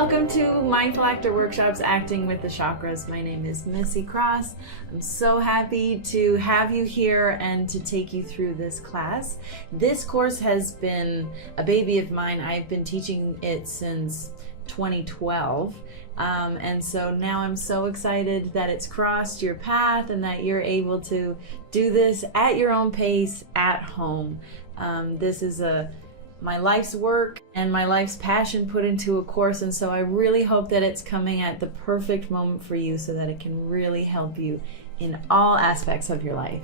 Welcome to Mindful Actor Workshops, Acting with the Chakras. My name is Missy Cross. I'm so happy to have you here and to take you through this class. This course has been a baby of mine. I've been teaching it since 2012. And so now I'm so excited that it's crossed your path and that you're able to do this at your own pace at home. This is my life's work and my life's passion put into a course, and so I really hope that it's coming at the perfect moment for you so that it can really help you in all aspects of your life.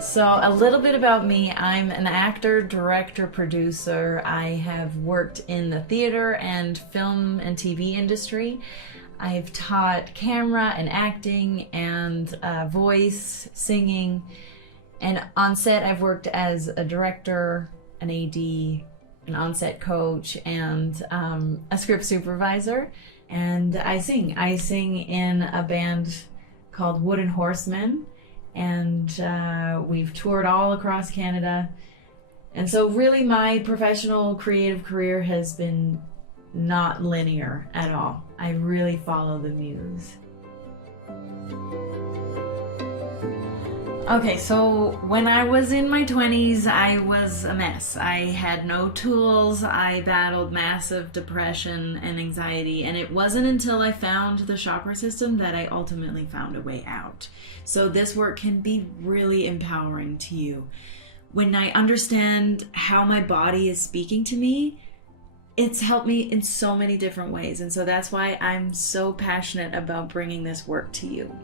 So a little bit about me. I'm an actor, director, producer. I have worked in the theater and film and TV industry. I've taught camera and acting and voice, singing. And on set, I've worked as a director, an AD, an on-set coach, and a script supervisor. And I sing. I sing in a band called Wooden Horsemen, and we've toured all across Canada. And so really my professional creative career has been not linear at all. I really follow the muse. Okay, so when I was in my 20s, I was a mess. I had no tools. I battled massive depression and anxiety, and it wasn't until I found the chakra system that I ultimately found a way out. So this work can be really empowering to you. When I understand how my body is speaking to me, it's helped me in so many different ways, and so that's why I'm so passionate about bringing this work to you.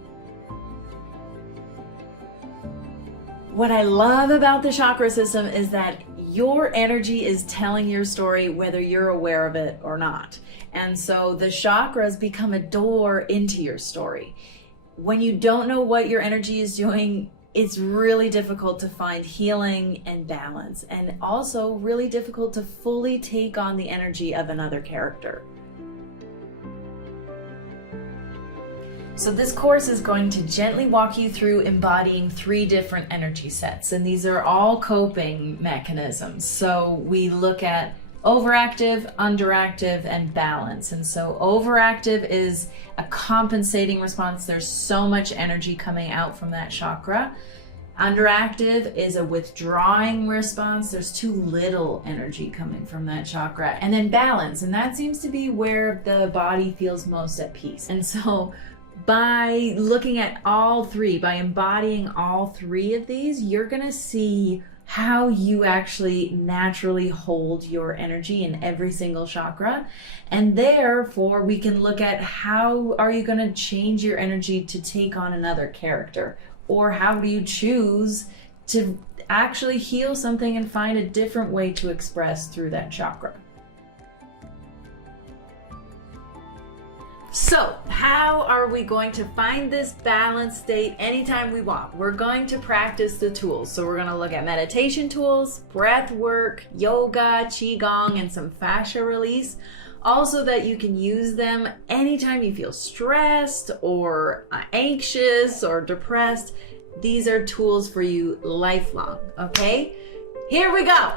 What I love about the chakra system is that your energy is telling your story whether you're aware of it or not. And so the chakras become a door into your story. When you don't know what your energy is doing, it's really difficult to find healing and balance, and also really difficult to fully take on the energy of another character. So this course is going to gently walk you through embodying 3 different energy sets, and these are all coping mechanisms. So we look at overactive, underactive, and balance. And so overactive is a compensating response. There's so much energy coming out from that chakra. Underactive is a withdrawing response. There's too little energy coming from that chakra. And then balance, and that seems to be where the body feels most at peace. And so by looking at all 3, by embodying all 3 of these, you're gonna see how you actually naturally hold your energy in every single chakra. And therefore, we can look at how are you gonna change your energy to take on another character? Or how do you choose to actually heal something and find a different way to express through that chakra? So, how are we going to find this balanced state anytime we want? We're going to practice the tools. So we're going to look at meditation tools, breath work, yoga, qigong, and some fascia release. Also that you can use them anytime you feel stressed or anxious or depressed. These are tools for you lifelong, okay? Here we go.